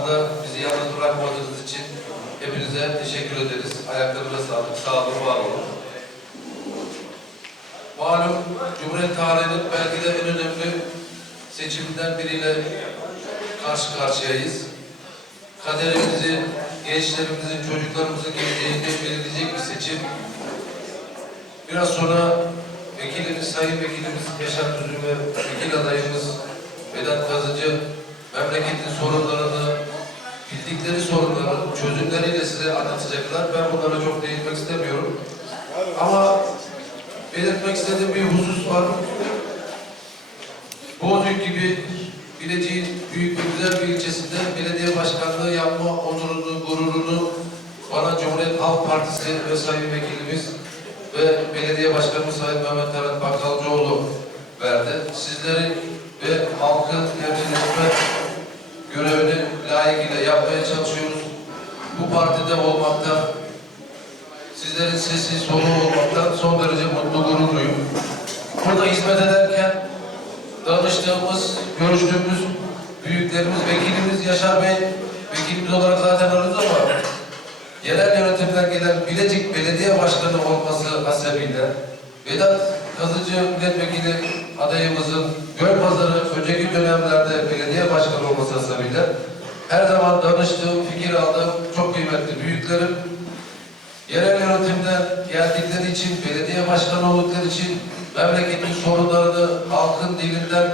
Bizi yalnız bırakmadığınız için hepinize teşekkür ederiz. Ayaklarınıza sağlık, sağ var olun. Malum Cumhuriyet tarihinin belki de en önemli seçiminden biriyle karşı karşıyayız. Kaderimizi, gençlerimizin, çocuklarımızın geleceğini belirleyecek bir seçim. Biraz sonra vekilimiz, sayın vekilimiz Yaşar Tüzün ve vekil adayımız Vedat Kazıcı memleketin sorunlarını, bildikleri sorunların çözümleriyle size anlatacaklar. Ben bunlara çok değinmek istemiyorum. Ama belirtmek istediğim bir husus var. Bozüyük gibi Bilecik'in büyük ve güzel bir ilçesinde belediye başkanlığı yapma onurunu, gururunu bana Cumhuriyet Halk Partisi ve Sayın Vekilimiz ve Belediye Başkanımız Sayın Mehmet Talat Bakkalcıoğlu verdi. Sizleri ve halkı temsil etme görevini layıkıyla yapmaya çalışıyoruz. Bu partide olmaktan, sizlerin sesi soluğu olmaktan son derece mutlu gururluyum. Burada hizmet ederken danıştığımız, görüştüğümüz büyüklerimiz, vekilimiz Yaşar Bey, vekilimiz olarak zaten arıyoruz ama yerel yönetimden gelen Bilecik Belediye Başkanı olması hasebiyle Vedat Kazıcı Milletvekili adayımızın Gölpazarı önceki dönemlerde belediye başkanı olması hasebiyle her zaman danıştığım, fikir aldığım çok kıymetli büyüklerim yerel yönetimden geldikleri için, belediye başkanı oldukları için memleketin sorunlarını halkın dilinden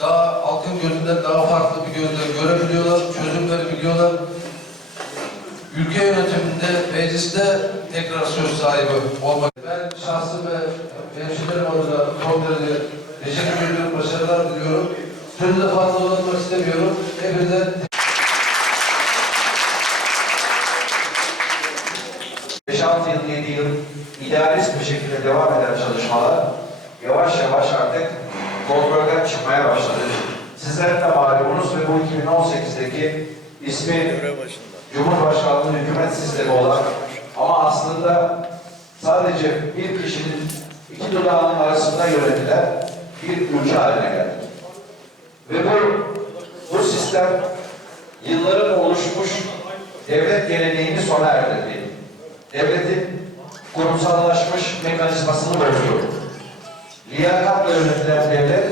daha, halkın gözünden daha farklı bir gözle görebiliyorlar, çözümleri biliyorlar. Ülke yönetiminde, mecliste tekrar söz sahibi olmak. Ben şahsım ve hemşirerim adına derece teşekkür ediyorum, başarılar diliyorum. Sözü de fazla uzatmak istemiyorum. Hepinize 5-6 yıl, 7 yıl idealist bir şekilde devam eden çalışmalar yavaş yavaş artık kontrolden çıkmaya başladı. Sizlerin de malumunuz ve bu 2018'deki ismi Cumhurbaşkanlığı hükümet sistemi olan ama aslında sadece bir kişinin iki dudağının arasında yönetilen bir ülke haline geldi. Ve bu, bu sistem yılların oluşmuş devlet geleneğini sona erdirdi. Devletin kurumsallaşmış mekanizmasını bozdu. Liyakatla yönetilen devlet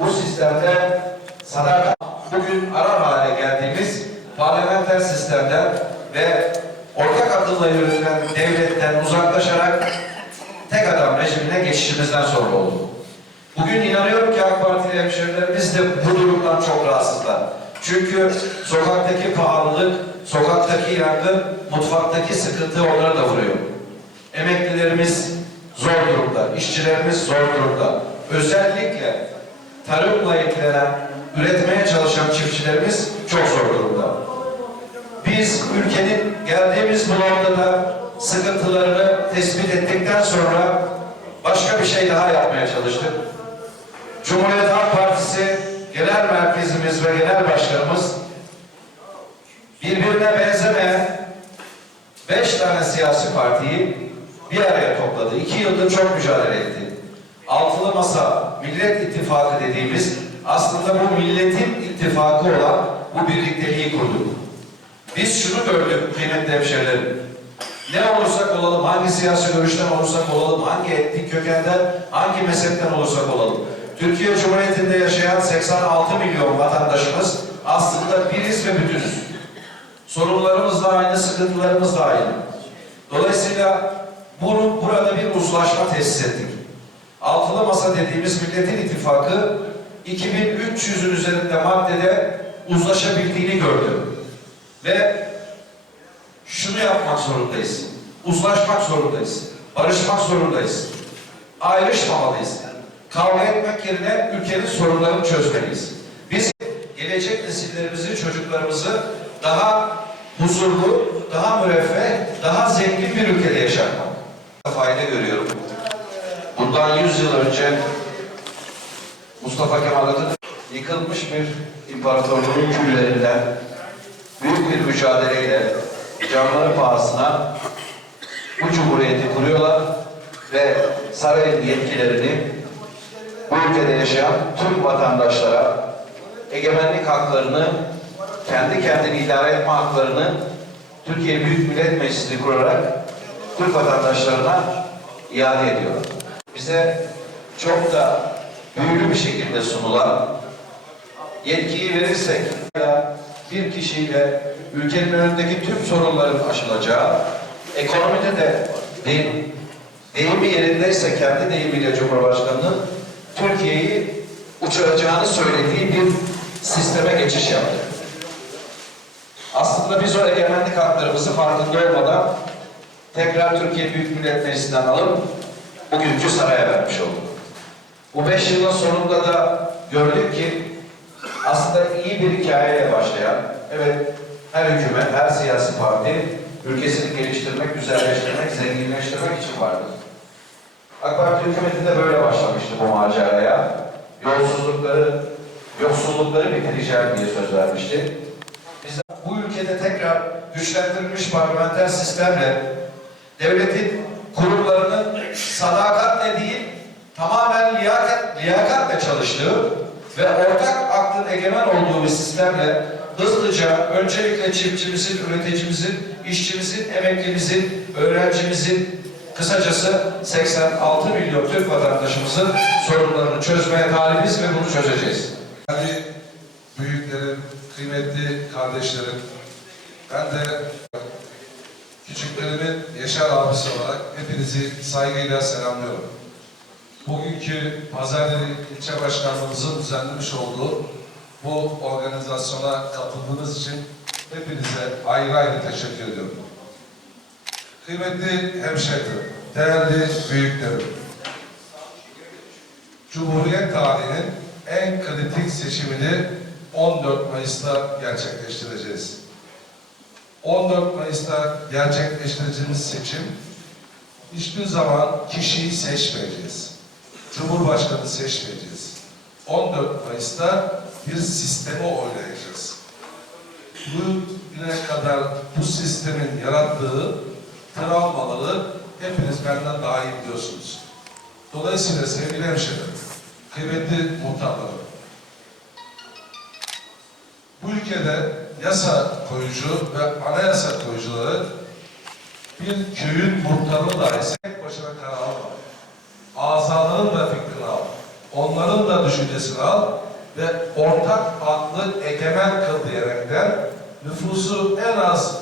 bu sistemde sadakat bugün ara hale geldiğimiz parlamenter sistemden ve ortak akılla yönetilen devletten uzaklaşarak tek adam rejimine geçişimizden sonra oldu. Bugün inanıyorum ki AK Partili hemşehrilerimiz de bu durumdan çok rahatsızlar. Çünkü sokaktaki pahalılık, sokaktaki yangın, mutfaktaki sıkıntı onları da vuruyor. Emeklilerimiz zor durumda, işçilerimiz zor durumda. Özellikle tarımla ilgilenen, üretmeye çalışan çiftçilerimiz çok zor durumda. Biz ülkenin geldiğimiz bu noktada sıkıntılarını tespit ettikten sonra başka bir şey daha yapmaya çalıştık. Cumhuriyet Halk Partisi Genel Merkezimiz ve Genel Başkanımız birbirine benzemeyen beş tane siyasi partiyi bir araya topladı. İki yıldır çok mücadele etti. Altılı Masa Millet İttifakı dediğimiz aslında bu milletin ittifakı olan bu birlikteliği kurduk. Biz şunu gördük kıymetli hemşehrilerim. Ne olursak olalım, hangi siyasi görüşten olursak olalım, hangi etnik kökenden, hangi mezhepten olursak olalım. Türkiye Cumhuriyeti'nde yaşayan 86 milyon vatandaşımız aslında biriz ve bütünüz. Sorunlarımız da aynı, sıkıntılarımız da aynı. Dolayısıyla bunu burada bir uzlaşma tesis ettik. Altılı Masa dediğimiz Milletin İttifakı 2300'ün üzerinde maddede uzlaşabildiğini gördü. Ve şunu yapmak zorundayız. Uzlaşmak zorundayız. Barışmak zorundayız. Ayrışmamalıyız. Kavga etmek yerine ülkenin sorunlarını çözmeliyiz. Biz gelecek nesillerimizi, çocuklarımızı daha huzurlu, daha müreffeh, daha zengin bir ülkede yaşatmak. Fayda görüyorum. Bundan 100 yıl önce Mustafa Kemal Atatürk yıkılmış bir imparatorluğun küllerinden büyük bir mücadeleyle canları pahasına bu cumhuriyeti kuruyorlar ve sarayın yetkilerini bu ülkede yaşayan tüm vatandaşlara egemenlik haklarını kendi kendini idare etme haklarını Türkiye Büyük Millet Meclisi kurarak Türk vatandaşlarına iade ediyor. Bize çok da büyülü bir şekilde sunulan yetkiyi verirsek ya bir kişiyle ülkenin önündeki tüm sorunların aşılacağı, ekonomide de deyim, deyimi yerindeyse kendi deyimiyle Cumhurbaşkanı'nın Türkiye'yi uçuracağını söylediği bir sisteme geçiş yaptı. Aslında biz o egemenlik haklarımızı farkında olmadan tekrar Türkiye Büyük Millet Meclisi'nden alıp bugünkü saraya vermiş olduk. Bu beş yılın sonunda da gördük ki aslında iyi bir hikayeyle başlayan, evet her hükümet, her siyasi parti ülkesini geliştirmek, güzelleştirmek, zenginleştirmek için vardır. AK Parti hükümeti böyle başlamıştı bu maceraya. Yolsuzlukları, yoksullukları bitireceğim diye söz vermişti. Biz bu ülkede tekrar güçlendirilmiş parlamenter sistemle devletin kurumlarının sadakatle değil, tamamen liyakat, liyakatle çalıştığı ve ortak aklın egemen olduğu bir sistemle hızlıca öncelikle çiftçimizin, üreticimizin, işçimizin, emeklimizin, öğrencimizin, kısacası 86 milyon Türk vatandaşımızın sorunlarını çözmeye talibiz ve bunu çözeceğiz. Değerli büyüklerim, kıymetli kardeşlerim, ben de küçüklerimin Yaşar abisi olarak hepinizi saygıyla selamlıyorum. Bugünkü Pazarları İlçe Başkanlığımızın düzenlemiş olduğu bu organizasyona katıldığınız için hepinize ayrı ayrı teşekkür ediyorum. Kıymetli hemşehrilerim, değerli büyüklerim, Cumhuriyet tarihinin en kritik seçimini 14 Mayıs'ta gerçekleştireceğiz. 14 Mayıs'ta gerçekleştireceğimiz seçim hiçbir zaman kişiyi seçmeyeceğiz. Cumhurbaşkanı seçmeyeceğiz. 14 Mayıs'ta bir sistemi oylayacağız. Bugüne kadar bu sistemin yarattığı travmaları hepiniz benden daha iyi biliyorsunuz. Dolayısıyla sevgili hemşehrilerim, kıymetli muhtarlarım, bu ülkede yasa koyucu ve anayasa koyucuları bir köyün muhtarını dahi tek başına karar alma. Azaların da fikrini al. Onların da düşüncesini al ve ortak aklı egemen kıl diyerekten nüfusu en az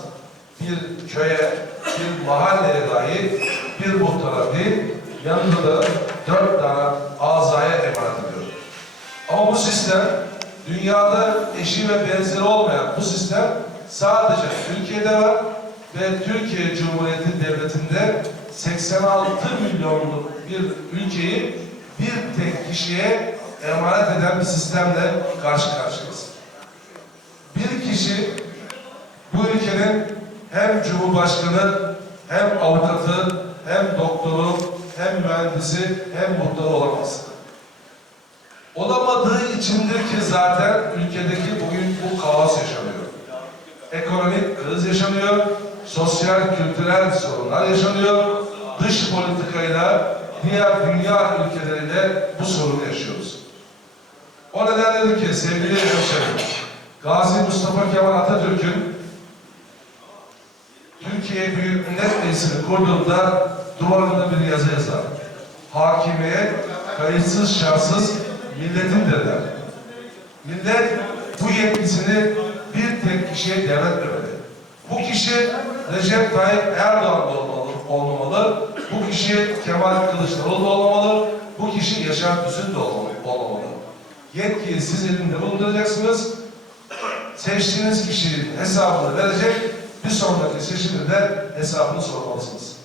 bir köye, bir mahalleye dahi bir muhtara değil, yanında da dört tane azaya emanet ediyor. Ama bu sistem dünyada eşi ve benzeri olmayan bu sistem sadece Türkiye'de var ve Türkiye Cumhuriyeti Devleti'nde 86 milyonluk bir ülkeyi bir tek kişiye emanet eden bir sistemle karşı karşıyayız. Bir kişi bu ülkenin hem cumhurbaşkanı, hem avukatı, hem doktoru, hem mühendisi, hem muhtarı olamaz. Olamadığı içindir ki zaten ülkedeki bugün bu kaos yaşanıyor. Ekonomik kriz yaşanıyor, sosyal kültürel sorunlar yaşanıyor, dış politikayla diğer dünya ülkeleriyle bu sorunu yaşıyoruz. O nedenledir ki sevgili hemşehrim, Gazi Mustafa Kemal Atatürk'ün Türkiye Büyük Millet Meclisi'ni kurduğunda duvarında bir yazı yazar. Hakimiyet kayıtsız şartsız milletindir der. Millet bu yetkisini bir tek kişiye devretmemeli. Bu kişi Recep Tayyip Erdoğan olmalı, olmamalı. Bu kişi Kemal Kılıçdaroğlu da olmamalı. Bu kişi Yaşar Düzün de olmamalı. Yetkiyi siz elinde bulunduracaksınız. Seçtiğiniz kişinin hesabını verecek. Bir sonraki seçimde hesabını sormalısınız.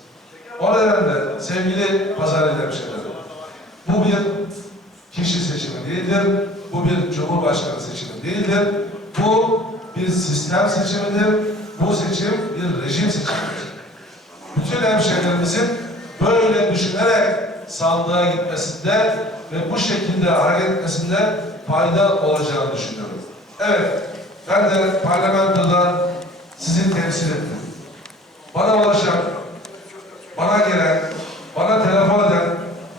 O nedenle sevgili pazar hemşehrilerim, bu bir kişi seçimi değildir. Bu bir cumhurbaşkanı seçimi değildir. Bu bir sistem seçimidir. Bu seçim bir rejim seçimidir. Bütün hemşehrilerimizin böyle düşünerek sandığa gitmesinde ve bu şekilde hareket etmesinde fayda olacağını düşünüyorum. Evet, ben de parlamentoda sizi temsil ettim. Bana ulaşan, bana gelen, bana telefon eden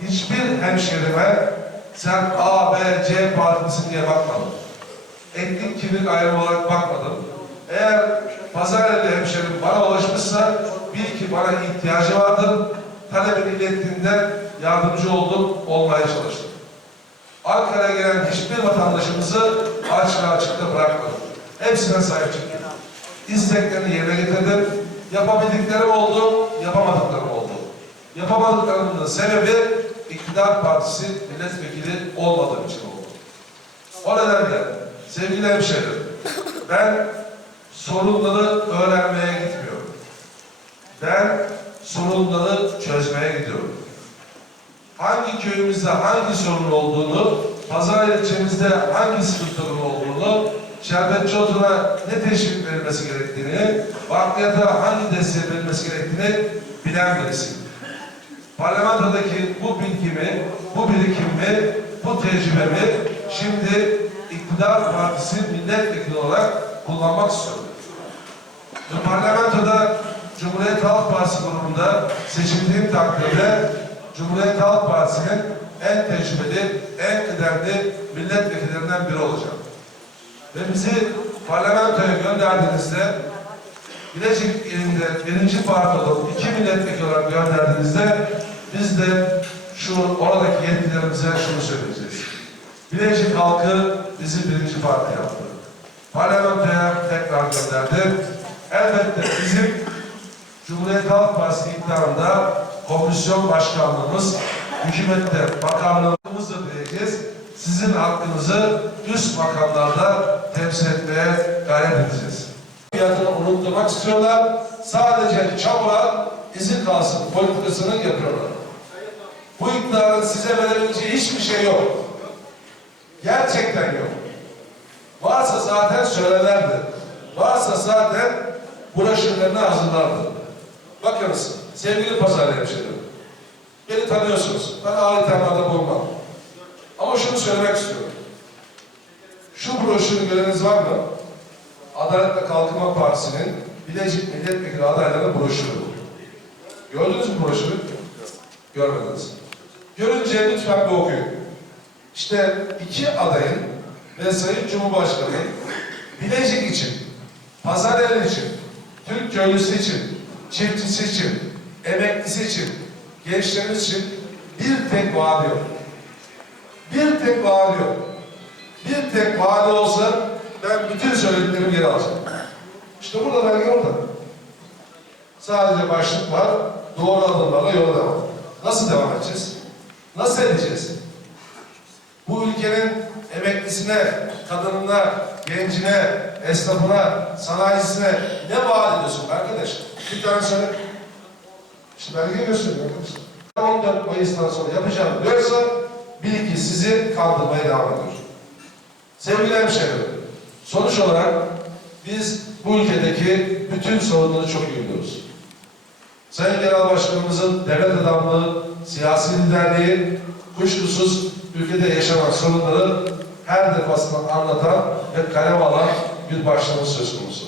hiçbir hemşehrime sen A, B, C partisin diye bakmadım. etnik kimlik ayrımı olarak bakmadım. Eğer Pazareli hemşerim bana ulaşmışsa bil ki bana ihtiyacı vardır. Talebini ilettiğinde yardımcı oldum, olmaya çalıştım. Ankara'ya gelen hiçbir vatandaşımızı açıkta açıkta bırakmadım. Hepsine sahip çıktım. İsteklerini yerine getirdim. Yapabildiklerim oldu, yapamadıklarım oldu. Yapamadıklarımın sebebi iktidar partisi milletvekili olmadığım için oldu. O nedenle sevgili hemşehrim, ben sorunları öğrenmeye gitmiyorum. Ben sorunları çözmeye gidiyorum. Hangi köyümüzde hangi sorun olduğunu, pazar ilçemizde hangi sıkıntıların olduğunu, şerbetçi otuna ne teşvik verilmesi gerektiğini, bakliyata hangi destek verilmesi gerektiğini bilen birisiyim. Parlamentodaki bu bilgimi, bu birikimimi, bu tecrübemi şimdi iktidar partisi milletvekili olarak kullanmak istiyorum. Parlamentoda Cumhuriyet Halk Partisi grubunda seçildiğim takdirde Cumhuriyet Halk Partisi'nin en tecrübeli, en kıdemli milletvekillerinden biri olacağım. Ve bizi parlamentoya gönderdiğinizde Bilecik ilinde birinci parti olan iki milletvekili olarak gönderdiğinizde biz de şu oradaki yetkilerimize şunu söyleyeceğiz. Bilecik halkı bizi birinci parti yaptı. Parlamentoya tekrar gönderdi. Elbette bizim Cumhuriyet Halk Partisi iktidarında komisyon başkanlığımız, hükümette bakanlığımızla diyeceğiz. Sizin hakkınızı üst makamlarda temsil etmeye gayret edeceğiz. Fiyatını unutturmak istiyorlar. Sadece çabala izin kalsın politikasını yapıyorlar. Bu iktidarın size verebileceği hiçbir şey yok. Gerçekten yok. Varsa zaten söylerlerdi. Varsa zaten broşürlerini hazırlardı. Bakınız sevgili pazar hemşehrim. Beni tanıyorsunuz. Ben aile temada bulmam. Ama şunu söylemek istiyorum. Şu broşürü göreniniz var mı? Adalet ve Kalkınma Partisi'nin Bilecik Milletvekili adaylarının broşürü. Gördünüz mü broşürü? Görmediniz. Görünce lütfen bir okuyun. İşte iki adayın ve Sayın Cumhurbaşkanı Bilecik için, Pazarel için, Türk köylüsü için, çiftçisi için, emeklisi için, gençlerimiz için bir tek vaadi yok. Bir tek vaadi yok. Bir tek vaadi olsa ben bütün söylediklerimi geri alacağım. İşte burada belge orada. Sadece başlık var, doğru adımlarla yola devam. Nasıl devam edeceğiz? Nasıl edeceğiz? Bu ülkenin emeklisine, kadınına, gencine, esnafına, sanayisine ne vaat ediyorsun arkadaş? Bir tane söyle. İşte belge gösteriyor arkadaşlar. 14 Mayıs'tan sonra yapacağım diyorsa bil ki sizi kandırmaya devam ediyor. Sevgili hemşehrilerim, sonuç olarak biz bu ülkedeki bütün sorunları çok iyi biliyoruz. Sayın Genel Başkanımızın devlet adamlığı, siyasi liderliği, kuşkusuz ülkede yaşanan sorunları her defasında anlatan ve kalem alan bir başlamış söz konusu.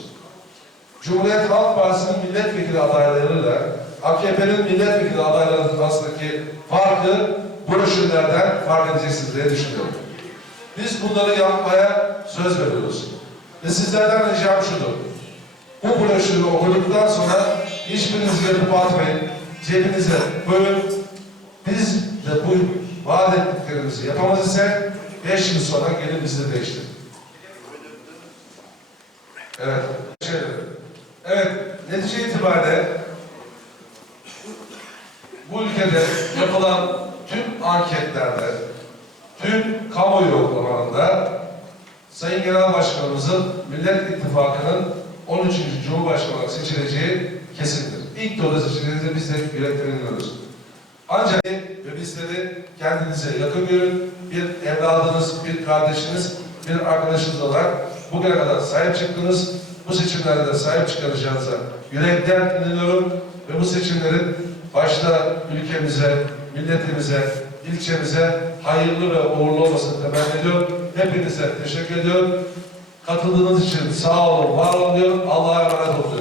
Cumhuriyet Halk Partisi'nin milletvekili adaylarıyla AKP'nin milletvekili adayları arasındaki farkı broşürlerden fark edeceksiniz diye düşünüyorum. Biz bunları yapmaya söz veriyoruz. Ve sizlerden ricam şudur. Bu broşürü okuduktan sonra hiçbiriniz yapıp atmayın. Cebinize koyun. Biz de bu vaat ettiklerimizi yapamaz isek beş yıl sonra gelin bizi de değiştirin. Evet. Evet. Netice itibariyle bu ülkede yapılan tüm anketlerde, tüm kamuoyu yoklamalarında Sayın Genel Başkanımızın Millet İttifakı'nın 13. Cumhurbaşkanı seçileceği kesindir. İlk turda seçildiğinizde biz de yürekleniyoruz. Ancak ve bizleri kendinize yakın görün, bir evladınız, bir kardeşiniz, bir arkadaşınız olarak bugüne kadar sahip çıktınız. Bu seçimlerde de sahip çıkaracağınıza yürekten inanıyorum ve bu seçimlerin başta ülkemize, milletimize, ilçemize hayırlı ve uğurlu olmasını temenni ediyorum. Hepinize teşekkür ediyorum. Katıldığınız için sağ olun, var olun diyorum. Allah'a emanet olun.